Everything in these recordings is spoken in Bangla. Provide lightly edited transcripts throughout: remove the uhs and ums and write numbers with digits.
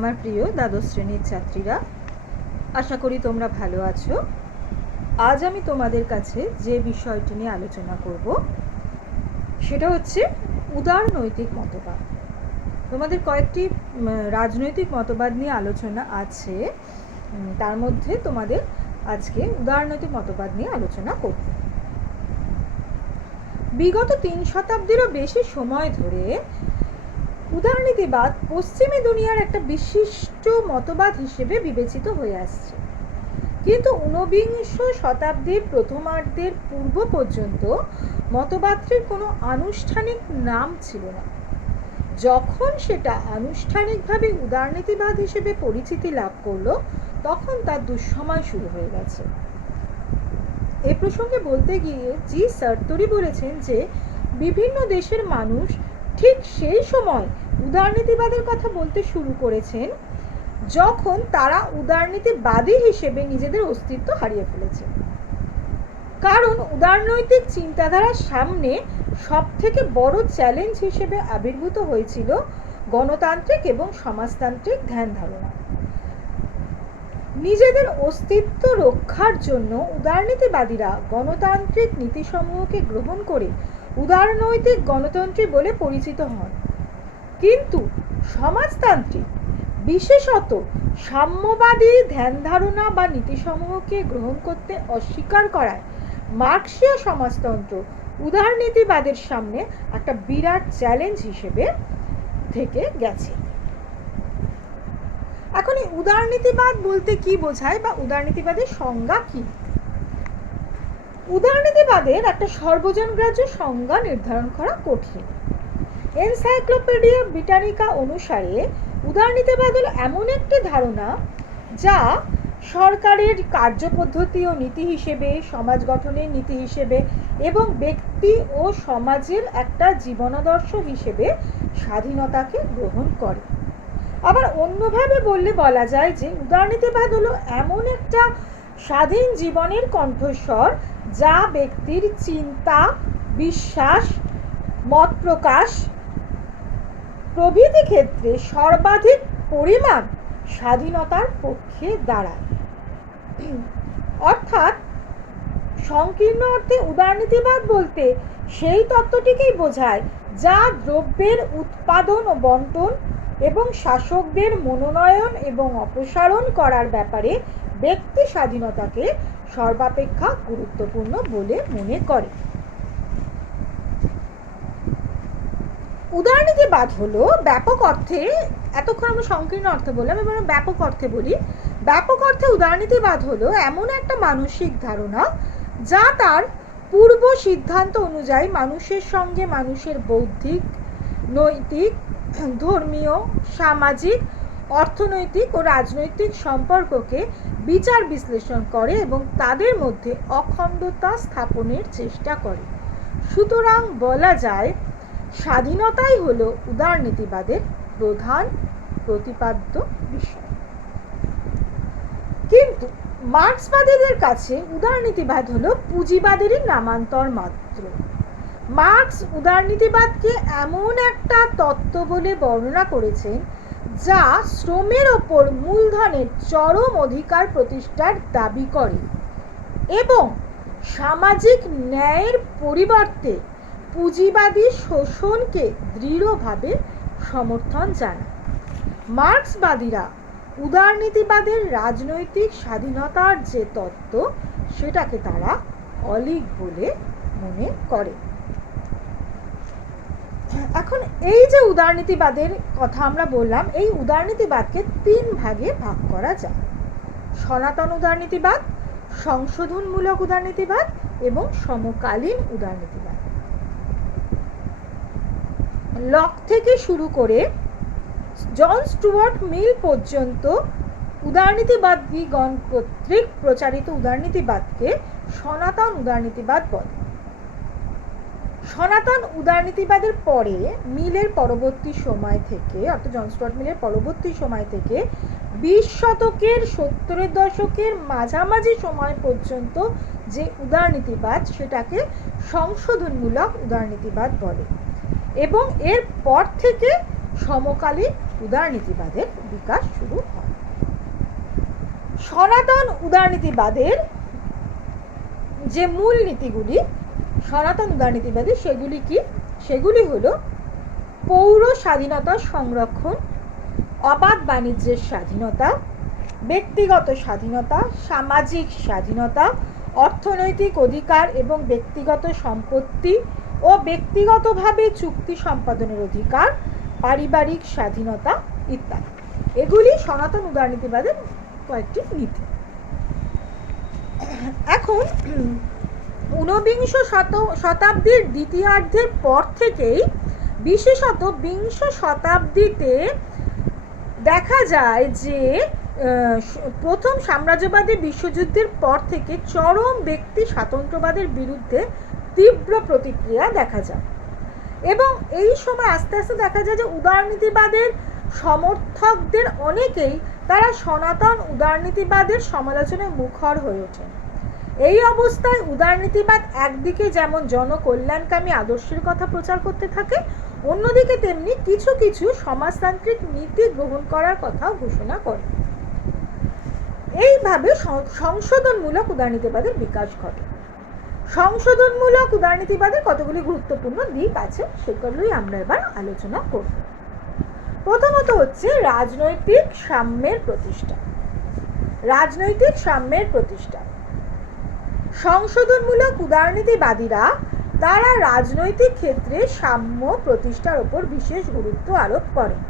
আমার প্রিয় দ্বাদশ শ্রেণীর ছাত্রীরা, আশা করি তোমরা ভালো আছো। আজ আমি তোমাদের কাছে যে বিষয়টি নিয়ে আলোচনা করব সেটা হচ্ছে উদার নৈতিক মতবাদ। তোমাদের কয়েকটি রাজনৈতিক মতবাদ নিয়ে আলোচনা আছে, তার মধ্যে তোমাদের আজকে উদারনৈতিক মতবাদ নিয়ে আলোচনা করব। বিগত 3 শতাব্দীরও বেশি সময় ধরে উদারনীতিবাদ পশ্চিমী দুনিয়ার একটা বিশিষ্ট মতবাদ হিসেবে বিবেচিত হয়ে আসছে, কিন্তু 19বিংশ শতাব্দীর প্রথমার্ধের পূর্ব পর্যন্ত মতবাদটির কোনো আনুষ্ঠানিক নাম ছিল না। যখন সেটা আনুষ্ঠানিকভাবে উদারনীতিবাদ হিসেবে পরিচিতি লাভ করলো, তখন তার দুঃসময় শুরু হয়ে গেছে। এ প্রসঙ্গে বলতে গিয়ে জি সার্তরি বলেছেন যে বিভিন্ন দেশের মানুষ ঠিক সেই সময় উদারনীতিবাদের কথা বলতে শুরু করেছেন যখন তারা উদারনীতিবাদী হিসেবে নিজেদের অস্তিত্ব হারিয়ে ফেলেছে। কারণ উদারনৈতিক চিন্তাধারার সামনে সবথেকে বড় চ্যালেঞ্জ হিসেবে আবির্ভূত হয়েছিল গণতান্ত্রিক এবং সমাজতান্ত্রিক ধ্যান ধারণা। নিজেদের অস্তিত্ব রক্ষার জন্য উদারনীতিবাদীরা গণতান্ত্রিক নীতিসমূহকে গ্রহণ করে উদারনৈতিক গণতন্ত্রী বলে পরিচিত হন, কিন্তু সমাজতান্ত্রিক, বিশেষত সাম্যবাদী ধ্যান ধারণা বা নীতিসমূহকে গ্রহণ করতে অস্বীকার করায় মার্ক্সীয় সমাজতন্ত্র উদারনীতিবাদের সামনে একটা বিরাট চ্যালেঞ্জ হিসেবে থেকে গেছে। এখন এই উদারনীতিবাদ বলতে কি বোঝায় বা উদারনীতিবাদের সংজ্ঞা কি? উদারনীতিবাদের একটা সর্বজনগ্রাহ্য সংজ্ঞা নির্ধারণ করা কঠিন। এনসাইক্লোপিডিয়া ব্রিটানিকা অনুসারে উদারনীতিবাদ হল এমন একটি ধারণা যা সরকারের কার্যপদ্ধতি ও নীতি হিসেবে, সমাজ গঠনের নীতি হিসেবে এবং ব্যক্তি ও সমাজের একটা জীবনাদর্শ হিসেবে স্বাধীনতাকে গ্রহণ করে। আবার অন্যভাবে বললে বলা যায় যে উদারনীতিবাদ হলো এমন একটা স্বাধীন জীবনের কণ্ঠস্বর যা ব্যক্তির চিন্তা, বিশ্বাস, মত প্রকাশ প্রভৃতি ক্ষেত্রে সর্বাধিক পরিমাণ স্বাধীনতার পক্ষে দাঁড়ায়। অর্থাৎ সংকীর্ণ অর্থে উদারনীতিবাদ বলতে সেই তত্ত্বটিকেই বোঝায় যা দ্রব্যের উৎপাদন ও বণ্টন এবং শাসকদের মনোনয়ন এবং অপসারণ করার ব্যাপারে ব্যক্তি স্বাধীনতাকে সর্বাপেক্ষা গুরুত্বপূর্ণ বলে মনে করে। উদারনীতিবাদ হলো ব্যাপক অর্থে, এতক্ষণ আমরা সংকীর্ণ অর্থে বললাম, এবার ব্যাপক অর্থে বলি। ব্যাপক অর্থে উদারনীতিবাদ হলো এমন একটা মানসিক ধারণা যা তার পূর্ব সিদ্ধান্ত অনুযায়ী মানুষের সঙ্গে মানুষের বৌদ্ধিক, নৈতিক, ধর্মীয়, সামাজিক, অর্থনৈতিক ও রাজনৈতিক সম্পর্ককে বিচার বিশ্লেষণ করে এবং তাদের মধ্যে অখণ্ডতা স্থাপনের চেষ্টা করে। সুতরাং বলা যায় স্বাধীনতাই হলো উদারনীতিবাদের প্রধান প্রতিপাদ্য বিষয়। কিন্তু মার্ক্সবাদীদের কাছে উদারনীতিবাদ হলো পুঁজিবাদেরই নামান্তর মাত্র। মার্ক্স উদারনীতিবাদকে এমন একটা তত্ত্ব বলে বর্ণনা করেছেন যা শ্রমের ওপর মূলধনের চরম অধিকার প্রতিষ্ঠার দাবি করে এবং সামাজিক ন্যায়ের পরিবর্তে পুঁজিবাদী শোষণকে দৃঢ়ভাবে সমর্থন জানায়। মার্ক্সবাদীরা উদারনীতিবাদের রাজনৈতিক স্বাধীনতার যে তত্ত্ব, সেটাকে তারা অলীক বলে মনে করে। এখন এই যে উদারনীতিবাদের কথা আমরা বললাম, এই উদারনীতিবাদকে 3 ভাগে ভাগ করা যায়: সনাতন উদারনীতিবাদ, সংশোধনমূলক উদারনীতিবাদ এবং সমকালীন উদারনীতিবাদ। লক থেকে শুরু করে জন স্টুয়ার্ট মিল পর্যন্ত উদারনীতিবাদীগণ কর্তৃক প্রচারিত উদারনীতিবাদকে সনাতন উদারনীতিবাদ বলে। সনাতন উদারনীতিবাদের পরে মিলের পরবর্তী সময় থেকে, অর্থাৎ জন স্টুয়ার্ট মিলের পরবর্তী সময় থেকে 20 শতকের 70-এর দশকের মাঝামাঝি সময় পর্যন্ত যে উদারনীতিবাদ, সেটাকে সংশোধনমূলক উদারনীতিবাদ বলে এবং এর পর থেকে সমকালীন উদারনীতিবাদের বিকাশ শুরু হয়। সনাতন উদারনীতিবাদের যে মূল নীতিগুলি সনাতন উদারনীতিবাদী সেগুলি কি? সেগুলি হলো পৌর স্বাধীনতার সংরক্ষণ, অবাধ বাণিজ্যের স্বাধীনতা, ব্যক্তিগত স্বাধীনতা, সামাজিক স্বাধীনতা, অর্থনৈতিক অধিকার এবং ব্যক্তিগত সম্পত্তি ও ব্যক্তিগতভাবে চুক্তি সম্পাদনের অধিকার, পারিবারিক স্বাধীনতা ইত্যাদি। এগুলি সনাতন উদারনীতিবাদের কয়েকটি নীতি। এখন ঊনবিংশ শতাব্দীর দ্বিতীয়ার্ধের পর থেকেই বিশেষত বিংশ শতাব্দীতে দেখা যায় যে প্রথম সাম্রাজ্যবাদী বিশ্বযুদ্ধের পর থেকে চরম ব্যক্তি স্বাতন্ত্র্যবাদের বিরুদ্ধে তীব্র প্রতিক্রিয়া দেখা যায় এবং এই সময় আস্তে আস্তে দেখা যায় যে উদারনীতিবাদের সমর্থকদের অনেকেই তারা সনাতন উদারনীতিবাদের সমালোচনায় মুখর হয়ে ওঠেন। এই অবস্থায় উদারনীতিবাদ একদিকে যেমন জনকল্যাণকামী আদর্শের কথা প্রচার করতে থাকে, অন্যদিকে তেমনি কিছু কিছু সমাজতান্ত্রিক নীতি গ্রহণ করার কথাও ঘোষণা করে। এইভাবে সংশোধনমূলক উদারনীতিবাদের বিকাশ ঘটে। সংশোধনমূলক উদারনীতিবাদের কতগুলি গুরুত্বপূর্ণ দিক আছে, সেগুলোই আমরা এবার আলোচনা করব। প্রথমত হচ্ছে রাজনৈতিক সাম্যের প্রতিষ্ঠা। রাজনৈতিক সাম্যের প্রতিষ্ঠা। সংশোধনমূলক উদারনীতিবাদীরা তারা রাজনৈতিক ক্ষেত্রে সাম্য প্রতিষ্ঠার উপর বিশেষ গুরুত্ব আরোপ করেন।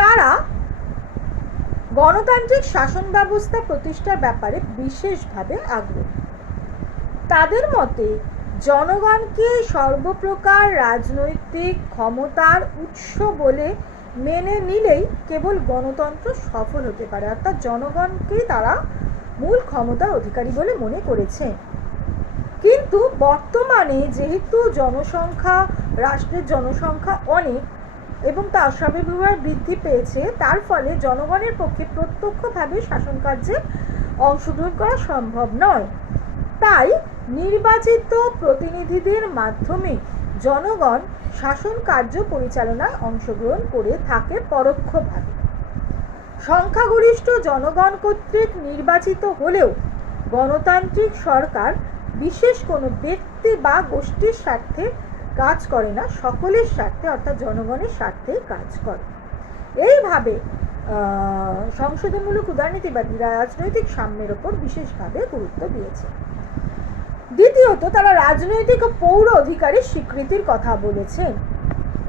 তারা গণতান্ত্রিক শাসন ব্যবস্থা প্রতিষ্ঠার ব্যাপারে বিশেষভাবে আগ্রহী। তাদের মতে জনগণকে সর্বপ্রকার রাজনৈতিক ক্ষমতার উৎস বলে মেনে নিলেই কেবল গণতন্ত্র সফল হতে পারে, অর্থাৎ জনগণকেই তারা মূল ক্ষমতার অধিকারী বলে মনে করেছে। কিন্তু বর্তমানে যেহেতু রাষ্ট্রের জনসংখ্যা অনেক এবং তা অস্বাভাবিকভাবে বৃদ্ধি পেয়েছে, তার ফলে জনগণের পক্ষে প্রত্যক্ষভাবে শাসন কার্যে অংশগ্রহণ করা সম্ভব নয়। তাই নির্বাচিত প্রতিনিধিদের মাধ্যমে জনগণ শাসন কার্য পরিচালনায় অংশগ্রহণ করে থাকে পরোক্ষভাবে। সংখ্যাগরিষ্ঠ জনগণ কর্তৃক নির্বাচিত হলেও গণতান্ত্রিক সরকার বিশেষ কোনো ব্যক্তি বা গোষ্ঠীর স্বার্থে কাজ করে না, সকলের স্বার্থে অর্থাৎ জনগণের স্বার্থেই কাজ করে। এইভাবে সংশোধনমূলক উদারনীতিবাদীরা রাজনৈতিক সাম্যের ওপর বিশেষভাবে গুরুত্ব দিয়েছে। দ্বিতীয়ত, তারা রাজনৈতিক ও পৌর অধিকারের স্বীকৃতির কথা বলেছেন।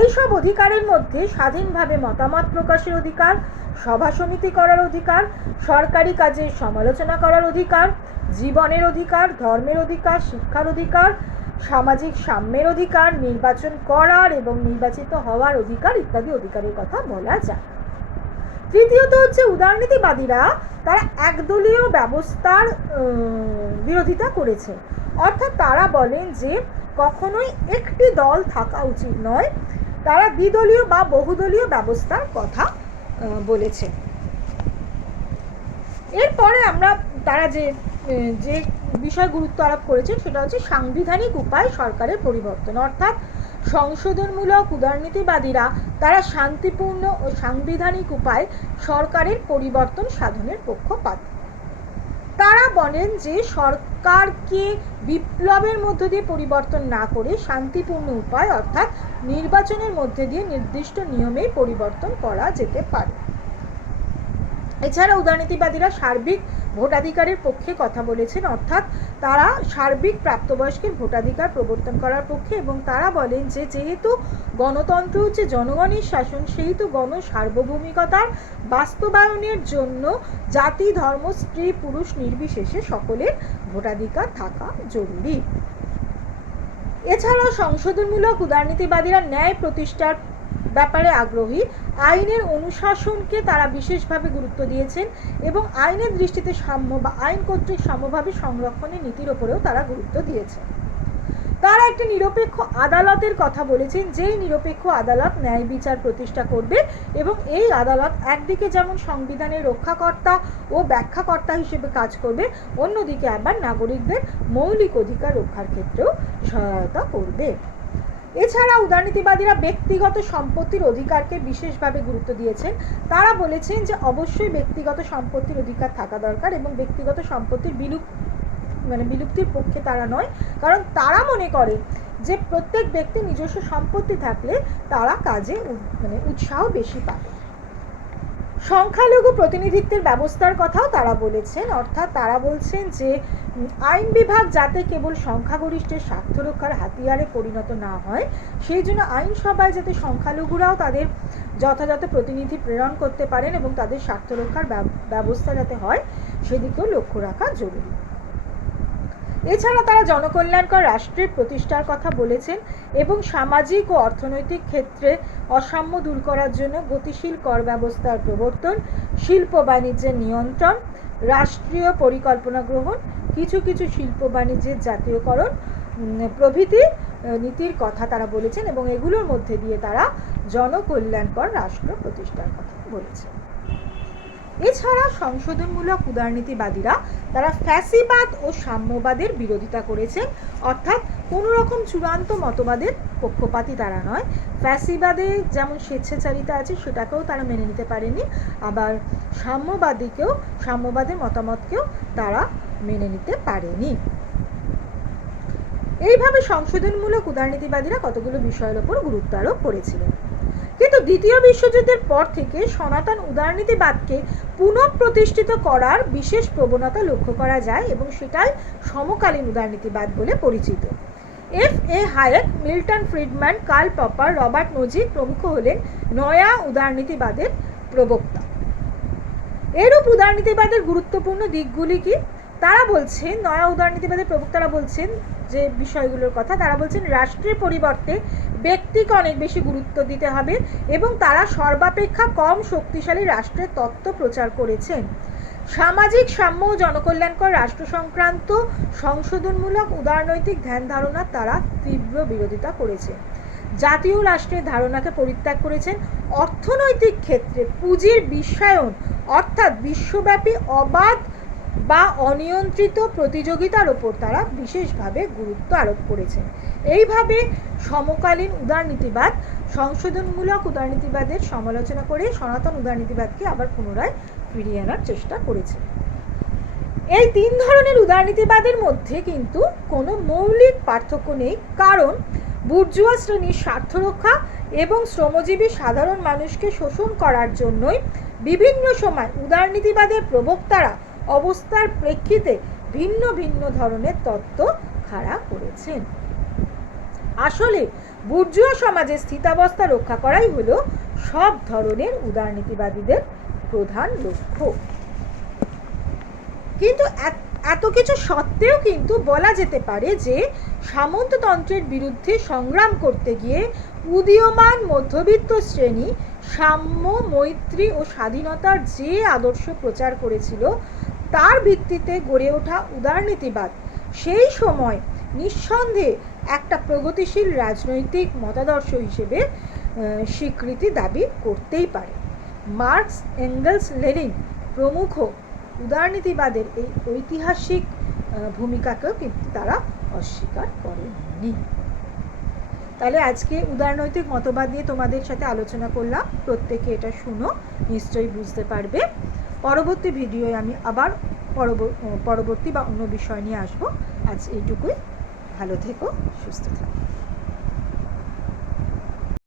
এইসব অধিকারের মধ্যে স্বাধীনভাবে মতামত প্রকাশের অধিকার, সভা সমিতি করার অধিকার, সরকারি কাজের সমালোচনা করার অধিকার, জীবনের অধিকার, ধর্মের অধিকার, শিক্ষার অধিকার, সামাজিক সাম্যের অধিকার, নির্বাচন করার এবং নির্বাচিত হওয়ার অধিকার ইত্যাদি অধিকারের কথা বলা যায়। তৃতীয়ত হচ্ছে উদারনীতিবাদীরা তারা একদলীয় ব্যবস্থার বিরোধিতা করেছে, অর্থাৎ তারা বলেন যে কখনোই একটি দল থাকা উচিত নয়, তারা দ্বিদলীয় বা বহুদলীয় ব্যবস্থার কথা বলেছে। এরপরে তারা যে বিষয় গুরুত্ব আরোপ করেছেন সেটা হচ্ছে সাংবিধানিক উপায় সরকারের পরিবর্তন, অর্থাৎ সংশোধনমূলক উদারনীতিবাদীরা তারা শান্তিপূর্ণ ও সাংবিধানিক উপায় সরকারের পরিবর্তন সাধনের পক্ষপাত। তারা বলেন যে সরকারকে বিপ্লবের মধ্য দিয়ে পরিবর্তন না করে শান্তিপূর্ণ উপায় অর্থাৎ নির্বাচনের মধ্যে দিয়ে নির্দিষ্ট নিয়মেই পরিবর্তন করা যেতে পারে। এছাড়া উদারনীতিবাদীরা সার্বিক ভোটাধিকারের পক্ষে কথা বলেছেন, অর্থাৎ তারা সার্বিক প্রাপ্তবয়স্কের ভোটাধিকার প্রবর্তন করার পক্ষে, এবং তারা বলেন যে যেহেতু গণতন্ত্র হচ্ছে জনগণের শাসন, সেহেতু গণ সার্বভৌমিকতার বাস্তবায়নের জন্য জাতি, ধর্ম, স্ত্রী পুরুষ নির্বিশেষে সকলের ভোটাধিকার থাকা জরুরি। এছাড়াও সংশোধনমূলক উদারনীতিবাদীরা ন্যায় প্রতিষ্ঠার ব্যাপারে আগ্রহী। আইনের অনুশাসনকে তারা বিশেষভাবে গুরুত্ব দিয়েছেন এবং আইনের দৃষ্টিতে সাম্য বা আইন কর্তৃক সমভাবে সংরক্ষণের নীতির ওপরেও তারা গুরুত্ব দিয়েছেন। তারা একটি নিরপেক্ষ আদালতের কথা বলেছেন, যেই নিরপেক্ষ আদালত ন্যায় বিচার প্রতিষ্ঠা করবে এবং এই আদালত একদিকে যেমন সংবিধানের রক্ষাকর্তা ও ব্যাখ্যাকর্তা হিসেবে কাজ করবে, অন্যদিকে আবার নাগরিকদের মৌলিক অধিকার রক্ষার ক্ষেত্রেও সহায়তা করবে। এছাড়া উদারনীতিবাদীরা ব্যক্তিগত সম্পত্তির অধিকারকে বিশেষভাবে গুরুত্ব দিয়েছেন। তারা বলেছেন যে অবশ্যই ব্যক্তিগত সম্পত্তির অধিকার থাকা দরকার এবং ব্যক্তিগত সম্পত্তির বিলুপ্তির পক্ষে তারা নয়, কারণ তারা মনে করে যে প্রত্যেক ব্যক্তি নিজস্ব সম্পত্তি থাকলে তারা কাজে উৎসাহ বেশি পাবে। সংখ্যালঘু প্রতিনিধিত্বের ব্যবস্থার কথাও তারা বলেছেন, অর্থাৎ তারা বলছেন যে আইন বিভাগ যাতে কেবল সংখ্যাগরিষ্ঠের স্বার্থ রক্ষার হাতিয়ারে পরিণত না হয়, সেই জন্য আইনসভায় যাতে সংখ্যালঘুরাও তাদের যথাযথ প্রতিনিধি প্রেরণ করতে পারেন এবং তাদের স্বার্থ রক্ষার ব্যবস্থা যাতে হয় সেদিকেও লক্ষ্য রাখা জরুরি। এছাড়া তারা জনকল্যাণকর রাষ্ট্রের প্রতিষ্ঠার কথা বলেছেন এবং সামাজিক ও অর্থনৈতিক ক্ষেত্রে অসাম্য দূর করার জন্য গতিশীল কর ব্যবস্থার প্রবর্তন, শিল্প বাণিজ্যের নিয়ন্ত্রণ, রাষ্ট্রীয় পরিকল্পনা গ্রহণ, কিছু কিছু শিল্প বাণিজ্যের জাতীয়করণ প্রভৃতি নীতির কথা তারা বলেছেন এবং এগুলোর মধ্যে দিয়ে তারা জনকল্যাণকর রাষ্ট্র প্রতিষ্ঠার কথা বলেছেন। এছাড়া সংশোধনমূলক উদারনীতিবাদীরা তারা ফ্যাসিবাদ ও সাম্যবাদের বিরোধিতা করেছেন, অর্থাৎ কোনো রকম চূড়ান্ত মতবাদের পক্ষপাতী তারা নয়। ফ্যাসিবাদে যেমন স্বেচ্ছাচারিতা আছে সেটাকেও তারা মেনে নিতে পারেনি, আবার সাম্যবাদের মতামতকেও তারা মেনে নিতে পারেনি। এইভাবে সংশোধনমূলক উদারনীতিবাদীরা কতগুলো বিষয়ের ওপর গুরুত্ব আরোপ করেছিলেন। কিন্তু দ্বিতীয় বিশ্বযুদ্ধের পর থেকে সনাতন উদারনীতিবাদকে পুনঃপ্রতিষ্ঠিত করার বিশেষ প্রবণতা লক্ষ্য করা যায় এবং সেটাই সমকালীন উদারনীতিবাদ বলে পরিচিত। F A. Hayek, Milton Friedman, Karl Popper, Robert Nozick প্রমুখ হলেন নয়া উদারনীতিবাদের প্রবক্তা। এরূপ উদারনীতিবাদের গুরুত্বপূর্ণ দিকগুলি কি? তারা বলছেন, নয়া উদারনীতিবাদের প্রবক্তারা বলছেন যে বিষয়গুলোর কথা, তারা বলছেন রাষ্ট্রের পরিবর্তে ব্যক্তিকে অনেক বেশি গুরুত্ব দিতে হবে এবং তারা সর্বাপেক্ষা কম শক্তিশালী রাষ্ট্রের তত্ত্ব প্রচার করেছেন। সামাজিক সাম্য ও জনকল্যাণকর রাষ্ট্র সংক্রান্ত সংশোধনমূলক উদারনৈতিক ধ্যান ধারণার তারা তীব্র বিরোধিতা করেছেন। জাতীয় রাষ্ট্রের ধারণাকে পরিত্যাগ করেছেন। অর্থনৈতিক ক্ষেত্রে পুঁজির বিশ্বায়ন অর্থাৎ বিশ্বব্যাপী অবাধ বা অনিয়ন্ত্রিত প্রতিযোগিতার ওপর তারা বিশেষভাবে গুরুত্ব আরোপ করেছেন। এইভাবে সমকালীন উদারনীতিবাদ সংশোধনমূলক উদারনীতিবাদের সমালোচনা করে সনাতন উদারনীতিবাদকে আবার পুনরায় ফিরিয়ে আনার চেষ্টা করেছে। এই তিন ধরনের উদারনীতিবাদের মধ্যে কিন্তু কোনো মৌলিক পার্থক্য নেই, কারণ বুর্জুয়া শ্রেণীর স্বার্থ রক্ষা এবং শ্রমজীবী সাধারণ মানুষকে শোষণ করার জন্যই বিভিন্ন সময় উদারনীতিবাদের প্রবক্তারা অবস্থার প্রেক্ষিতে ভিন্ন ভিন্ন ধরনের তত্ত্ব খাড়া করেছেন। আসলে বুর্জুয়া সমাজের স্থিতাবস্থা রক্ষা করাই হলো সব ধরনের উদারনীতিবাদীদের প্রধান লক্ষ্য। কিন্তু এত কিছু সত্ত্বেও কিন্তু বলা যেতে পারে যে সামন্ততন্ত্রের বিরুদ্ধে সংগ্রাম করতে গিয়ে উদীয়মান মধ্যবিত্ত শ্রেণী সাম্য, মৈত্রী ও স্বাধীনতার যে আদর্শ প্রচার করেছিল তার ভিত্তিতে গড়ে ওঠা উদারনীতিবাদ সেই সময় নিঃসন্দেহে একটা প্রগতিশীল রাজনৈতিক মতাদর্শ হিসেবে স্বীকৃতি দাবি করতেই পারে। মার্কস, এঙ্গেলস, লেনিন প্রমুখ উদারনীতিবাদের এই ঐতিহাসিক ভূমিকাকেও কিন্তু তারা অস্বীকার করেননি। তাহলে আজকে উদারনৈতিক মতবাদ নিয়ে তোমাদের সাথে আলোচনা করলাম, প্রত্যেকে এটা শুনো, নিশ্চয়ই বুঝতে পারবে। পরবর্তী ভিডিওয়ে আমি আবার পরবর্তী বা অন্য বিষয় নিয়ে আসবো। আজ এইটুকুই, ভালো থেকো, সুস্থ থেকো।